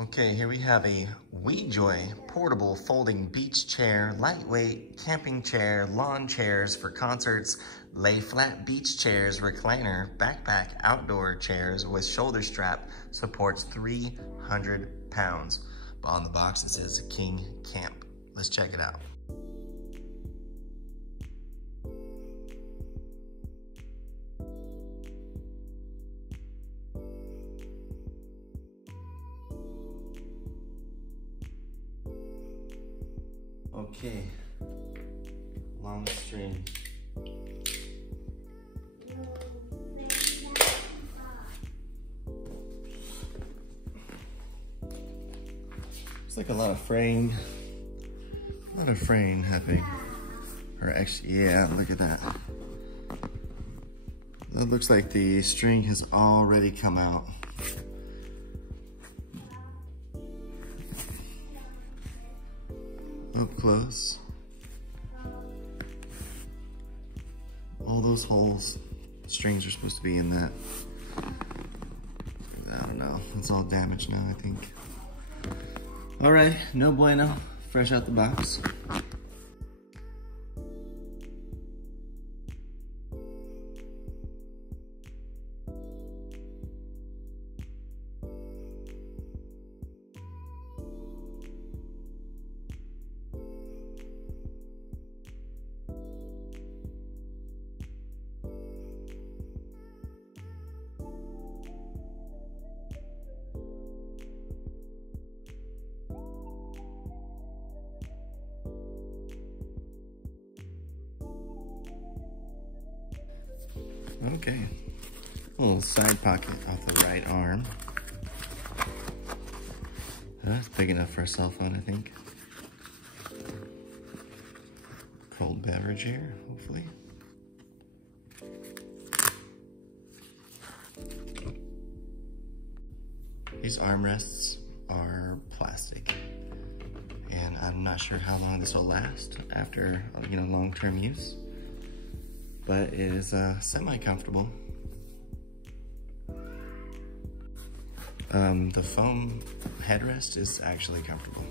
Okay, here we have a WEJOY portable folding beach chair, lightweight camping chair, lawn chairs for concerts, lay flat beach chairs, recliner, backpack, outdoor chairs with shoulder strap, supports 300 pounds. But on the box it says King Camp. Let's check it out. Okay, long string. It's like a lot of fraying happening. Or actually, yeah, look at that. That looks like the string has already come out. Up close. All those holes, strings are supposed to be in that. I don't know, it's all damaged now, I think. All right, no bueno, fresh out the box. Okay, a little side pocket off the right arm. That's big enough for a cell phone, I think. Cold beverage here, hopefully. These armrests are plastic, and I'm not sure how long this will last after, long-term use. But it is semi-comfortable. The foam headrest is actually comfortable.